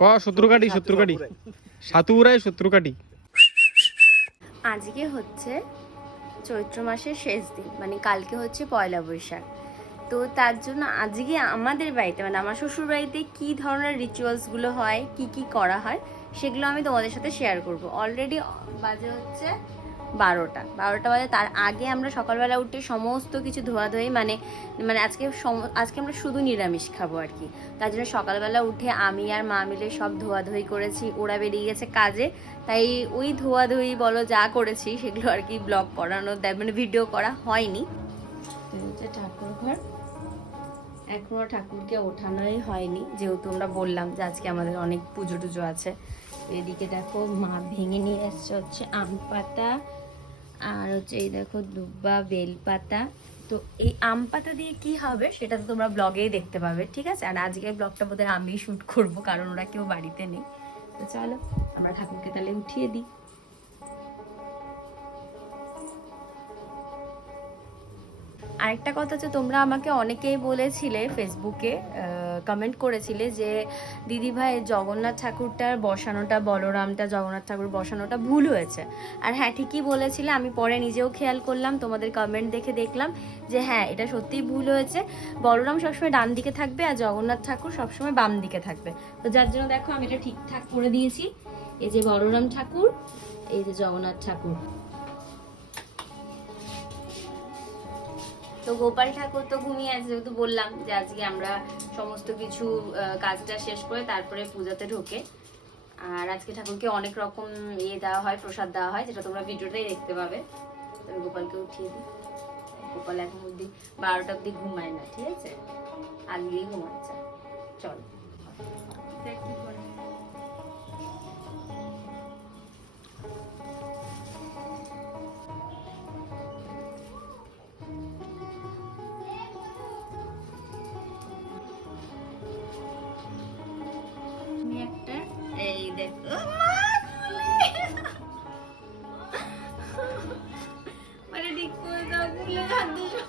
ক শত্রুকাটি সাতুরাই শত্রুকাটি। আজকে হচ্ছে চৈত্র মাসের শেষ দিন, মানে কালকে হচ্ছে পয়লা বৈশাখ। তো তার জন্য আজকে আমাদের বাড়িতে, মানে আমার শ্বশুর বাড়িতে কী ধরনের রিচুয়ালসগুলো হয়, কি কি করা হয়, সেগুলো আমি তোমাদের সাথে শেয়ার করব। অলরেডি বাজে হচ্ছে 12টা বাজে। তার আগে আমরা সকালবেলা উঠে সমস্ত কিছু ধোয়াধুয়ি, মানে আজকে আমরা শুধু নিরামিষ খাবো আর কি। তার জন্য সকালবেলা উঠে আমি আর মা মিলে সব ধোয়াধুয়ি করেছি। ওরা বেরিয়ে গেছে কাজে, তাই ওই ধোয়াধুয়ি বলো যা করেছি সেগুলো আর কি ব্লগ করানো, মানে ভিডিও করা হয়নি। ঠাকুর ঘর এখনো ঠাকুরকে ওঠানোই হয়নি, যেহেতু আমরা বললাম যে আজকে আমাদের অনেক পুজো টুজো আছে। এদিকে দেখো মা ভেঙে নিয়ে এসছে হচ্ছে আম পাতা, আর হচ্ছে এই দেখো দুব্বা বেলপাতা। তো এই আম পাতা দিয়ে কি হবে সেটা তো তোমরা ব্লগেই দেখতে পাবে, ঠিক আছে? আর আজকের ব্লগটা বোধহয় আমি শ্যুট করবো, কারণ ওরা কেউ বাড়িতে নেই। তো চলো আমরা ঠাকুরকে তাহলে উঠিয়ে দিই। আরেকটা কথা হচ্ছে, তোমরা আমাকে অনেকেই বলেছিলে, ফেসবুকে কমেন্ট করেছিলে যে দিদি ভাই জগন্নাথ ঠাকুরটার বসানোটা, বলরামটা জগন্নাথ ঠাকুর বসানোটা ভুল হয়েছে। আর হ্যাঁ, ঠিকই বলেছিলে। আমি পরে নিজেও খেয়াল করলাম, তোমাদের কমেন্ট দেখে দেখলাম যে হ্যাঁ, এটা সত্যিই ভুল হয়েছে। বলরাম সবসময় ডান দিকে থাকবে আর জগন্নাথ ঠাকুর সবসময় বাম দিকে থাকবে। তো যার জন্য দেখো আমি এটা ঠিকঠাক করে দিয়েছি। এই যে বলরাম ঠাকুর, এই যে জগন্নাথ ঠাকুর। তো গোপাল ঠাকুর তো ঘুমিয়ে আছে, যেহেতু বললাম যে আজকে আমরা সমস্ত কিছু কাজটা শেষ করে তারপরে পূজাতে ঢোকে। আর আজকে ঠাকুরকে অনেক রকম দেওয়া হয়, প্রসাদ দেওয়া হয়, যেটা তোমরা ভিডিওটাই দেখতে পাবে। তবে গোপালকে উঠিয়ে দিই। গোপাল এখন অব্দি 12টা অব্দি ঘুমায় না, ঠিক আছে? আজকেই ঘুমাচ্ছে। চল কি করে একটা, এই দেখো মানে ঠিক করে দাও, খুলে হাত দিছো।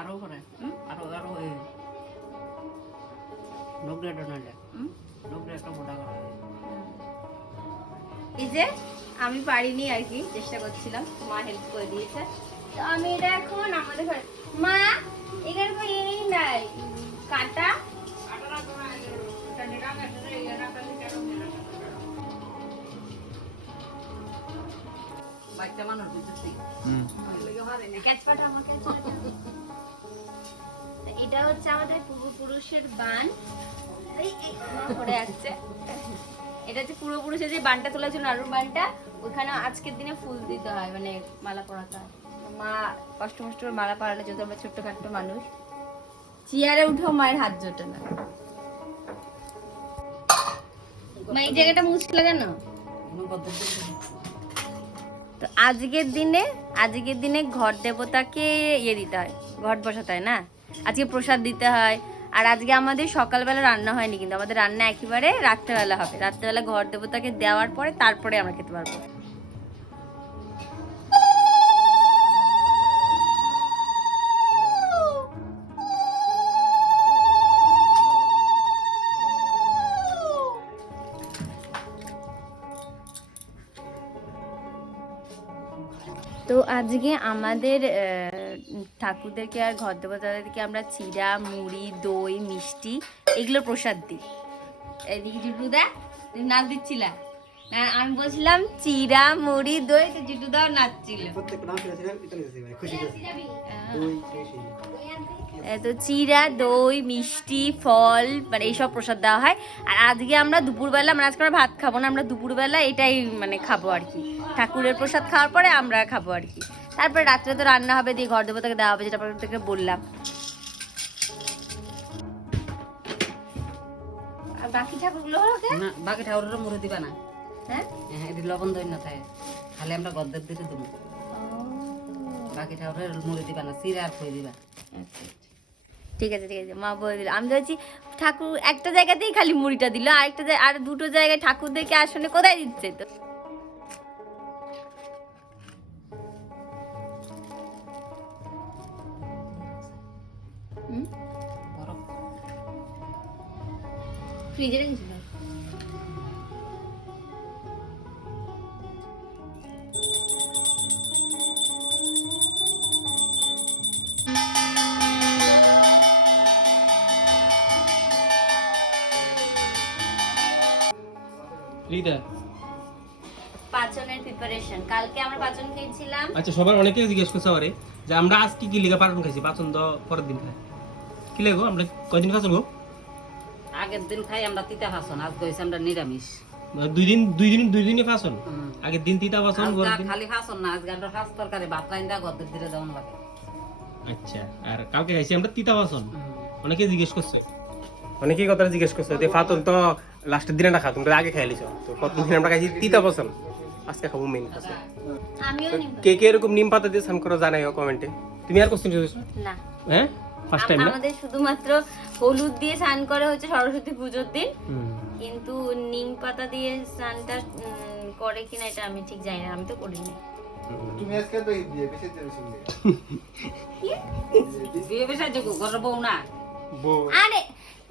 আরো করে আরো আরো নগরেটা না যায় নগরেটা মোটা করা। এই যে আমি পারিনি আর কি, চেষ্টা করছিলাম, মা হেল্প করে দিয়েছে। তো আমি এটা এখন আমাদের ঘরে, মা এখানে তো এই নাই কাটা, বাচ্চা মানুষ বুঝতেছি। এটা হচ্ছে আমাদের পূর্বপুরুষের বান, পড়ে আসছে। এটা হচ্ছে পূর্বপুরুষের যে বানটা তোলা ছিল, নাড়ুর বানটা, ওখানে আজকের দিনে ফুল দিতে হয়, মানে মালা পরাতে হয়। মা কষ্ট মষ্ট মালা পরালে, যেহেতু আমরা ছোট্ট খাট্ট মানুষ, চেয়ারে উঠেও মায়ের হাত জোটে না। মা এই জায়গাটা মুশকিল কেন? তো আজকের দিনে ঘর দেবতাকে দিতে হয়, ঘট বসাতে হয় না, আজকে প্রসাদ দিতে হয়। আর আজকে আমাদের সকালবেলা রান্না হয়নি, কিন্তু আমাদের রান্না একেবারে রাত্রেবেলা হবে। রাত্রেবেলা ঘর দেবতাকে দেওয়ার পরে তারপরে আমরা খেতে পারবো। তো আজকে আমাদের ঠাকুরদেরকে আর ঘর দেবতাদেরকে আমরা চিড়া, মুড়ি, দই, মিষ্টি এগুলো প্রসাদ দিই। এদিকে জুটুদা নাচ দিচ্ছিলা না, আমি বলছিলাম চিড়া, মুড়ি, দই, তো জুটুদাও নাচছিল। তো চিড়া, দই, মিষ্টি, ফল, মানে এইসব প্রসাদ দেওয়া হয়। আর আজকে আমরা দুপুরবেলা, মানে আজকে আমরা ভাত খাবো না, আমরা দুপুরবেলা এটাই মানে খাবো আর কি। ঠাকুরের প্রসাদ খাওয়ার পরে আমরা খাবো আর কি। তারপরে রাত্রে তো রান্না হবে, দিয়ে ঘর দেবতাকে দেওয়া হবে, যেটা আপনাদেরকে বললাম। আর বাকি ঠাকুরগুলো হলো না, বাকি ঠাকুরের মুড়ি দিবা না। হ্যাঁ হ্যাঁ, এটি লবণ দই না থাকে, খালি আমরা গদ্দের দিতে দেবো। বাকি ঠাকুরের মুড়ি দিবা না, চিরা আর খই দিবা। ঠিক আছে ঠিক আছে, মা বলে দিল। আমি ভাবছি ঠাকুর একটা জায়গাতেই খালি মুড়িটা দিল, আরেকটা আর দুটো জায়গায় ঠাকুরদেরকে আসলে কোথায় দিচ্ছে? তো ফ্রিজে রেখেছিল। রিদা, পাচনের প্রিপারেশন, কালকে আমরা পাচন খেয়েছিলাম। আচ্ছা সবার অনেকে জিজ্ঞেস করছে আমারে যে আমরা আজকে কি লিগা পাচন খাইছি, পাচন তো পরের দিন খাই কি লাগো, আমরা কয়দিন পাচন গো? আগের দিন খাই আমরা তিতা পাচন, আজ হইছে আমরা নিরামিষ। দুই দিনে পাচন, আগের দিন তিতা পাচন, পরের দিন খালি পাচন না, আজকে আমরা ফাস্ট তরকারি ভাত রাইন্দা গদ্দের দিতে দেওয়ান লাগে। আচ্ছা, আর কালকে খাইছি আমরা তিতা পাচন। অনেকে জিজ্ঞেস করছে, অনেকেই কথা জিজ্ঞেস করছে যে পাচন তো লাস্টের দিনে না খা, তোমরা আগে খাই লিছো, তো প্রথম দিন আমরা খাইছি তিতা পাচন, আজকে খাবো মেইন পাচন। আমিও কে কে এরকম নিম পাতা দিয়ে স্নান করো জানাইও কমেন্টে। তুমি আর কোশ্চেন করেছো? না, হ্যাঁ ফার্স্ট টাইম না? আমাদের শুধুমাত্র হলুদ দিয়ে স্নান করে হচ্ছে সরস্বতী পুজোর দিন, কিন্তু নিম পাতা দিয়ে স্নানটা করে কিনা এটা আমি ঠিক জানি না, আমি তো করিনি। তুমি আজকে তো বিয়ে বেশি দিয়েছো বিয়ে বেশা যোগ ঘরের বউ না। আরে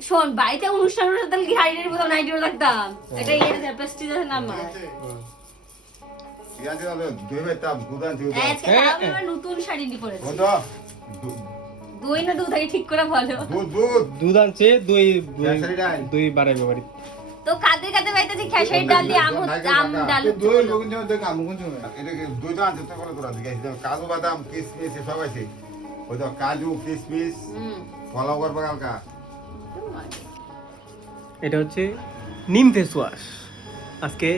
শোন, বাড়িতে অনুষ্ঠান তাহলে কি হাইডের মতো নাইটেও লাগতাম, এটা এর প্রেস্টিজ আছে না আমার। ইয়াতে আলো দুই বেটা দুদান দিও আজকে আমি আমার নতুন শাড়ি নি পরেছি। ওটা দই না দুধ আগে ঠিক করে বলো। দুধ আনছে, দই বাড়াইবে বাড়ি। তো কাদের কাদের বাড়িতে যে খেসারি ডাল দিয়ে আম ডাল দুই লোকজন তো কাম কোন সময় এটা দুইটা আনতে তো করে তোরা দিগাইছ কাজু বাদাম কিশমিশ সব আছে ওই তো কাজু কিশমিশ ফলাও করবা কালকা। এটা হচ্ছে নিম ফেস ওয়াশ। আজকে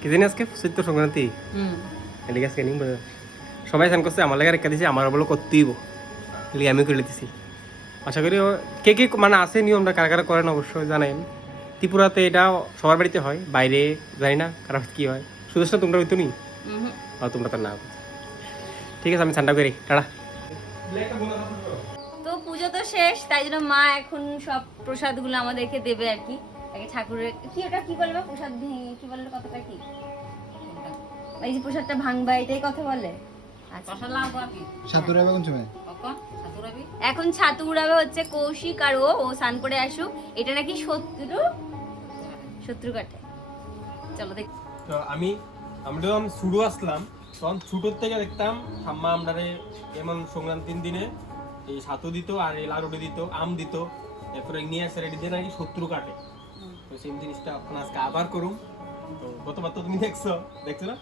কি জানি আজকে চৈত্র সংক্রান্তি, এলিগে আজকে নিম সবাই স্নান করছে, আমার লাগে রেখা দিয়েছি, আমার বলো করতেইব, এলিগে আমি করে দিতেছি। আশা করি কে কে মানে আছে নিয়মটা কারা কারা করেন অবশ্যই জানেন। ত্রিপুরাতে এটা সবার বাড়িতে হয়, বাইরে জানি না কারা কি হয়। সুদর্শন তোমরা হইতো নি, তোমরা তো না। ঠিক আছে, আমি ঠান্ডা করি, টাটা। তো পুজো তো শেষ, তাই জন্য মা এখন সব প্রসাদগুলো আমাদেরকে দেবে আর কি। আগে ঠাকুরের কি ওটা কি বলবে, প্রসাদ ভেঙে কি বলে, কথাটা কি, এই যে প্রসাদটা ভাঙবা এটাই কথা বলে। আচ্ছা, সাতুরা কোন সময় এখন ছাতু উড়াবে হচ্ছে কৌশিক, আর ও স্নান করে আসুক। এটা নাকি শত্রু কাটে। চলো দেখ। তো আমরা শুরু আসলাম, তখন ছোটোর থেকে দেখতাম ঠাম্মা আমরারে এমন সংক্রান্তির দিনে এই ছাতু দিত, আর এই লাড়ুটি দিত, আম দিত, এরপরে নিয়ে আসে রেডি দিয়ে নাকি শত্রু কাটে। তো সেই জিনিসটা এখন আজকে আবার করুম। তো গতবার তো তুমি দেখছো না,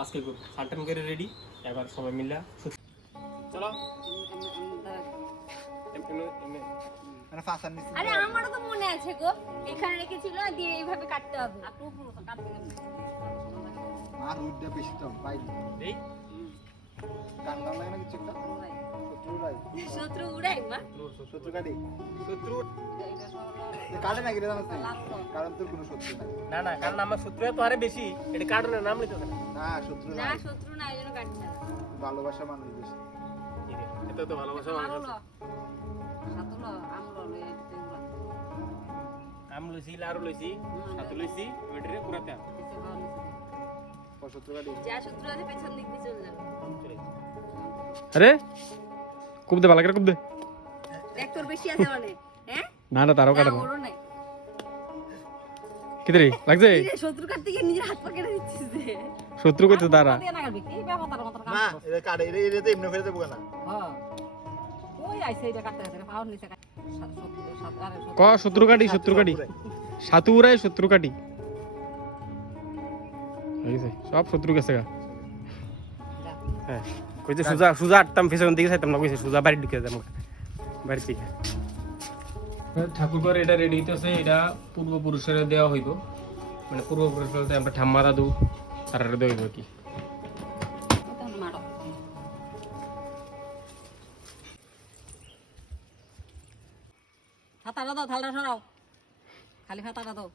আজকে করুম সানটান করে রেডি, এবার সবাই মিলে চলো। আরে আমারও তো মনে আছে গো, এখানে রেখেছিল দিয়ে এইভাবে কাটতে হবে। আর রুটটা বেশি তো পাই এই কান্না লাগে না কিছু একটা শত্রু উড়াই মা, শত্রু কাটি শত্রু কাটে না গিরে জানাস কারণ তোর কোনো শত্রু নাই। না কারণ আমার শত্রু তো আরে বেশি, এটা কারণের নাম নিতে না। না শত্রু না নাই, শত্রু না, এই জন্য কাটছে না। ভালোবাসা মানুষ বেশি। এটা তো ভালোবাসা মানুষ। আম লইছি, লাড়ু লইছি, ছাতু লইছি, ওইটারে পুরাতে শত্রু কাটি যা শত্রু আছে পেছন দিক দিয়ে চলে যাবে। আরে খুব দে, ভালো করে খুব দে। দেখ তোর বেশি আছে মানে, হ্যাঁ না তারও কাটে না। ওরও নাই। কিরে লাগছে? শত্রু কাটতে গিয়ে নিজের হাত পা কেটে দিচ্ছিস যে। শত্রু কইতে দাঁড়া। না এটা কাটে এটা তো এমনি ফেলে দেবো না। ক শত্রু কাটি ছাতু উড়াই শত্রু কাটি হইছে, সব শত্রু গেছে গা। হ্যাঁ কইতে সুজা আটতাম, ফেসন দিকে চাইতাম না, কইছে সুজা বাড়ি ঢুকে যাম বাড়ি থেকে। ঠাকুর এটা রেডি হইতেছে, এটা পূর্বপুরুষের দেওয়া হইব, মানে পূর্বপুরুষ বলতে আমরা ঠাম্মা দাদু তারা দেওয়া হইব কি। ফাতাটা দাও, থালটা সরাও, খালি ফাতাটা দাও।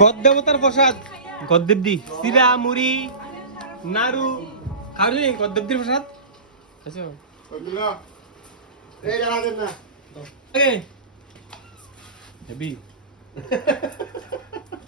গদ দেবতার প্রসাদ, গদ্দেব দি চিরা মুড়ি নাড়ু খাওনি গদ্দেবদের প্রসাদ আচ্ছা ওগুলো এই জানা দেন না এই হেবি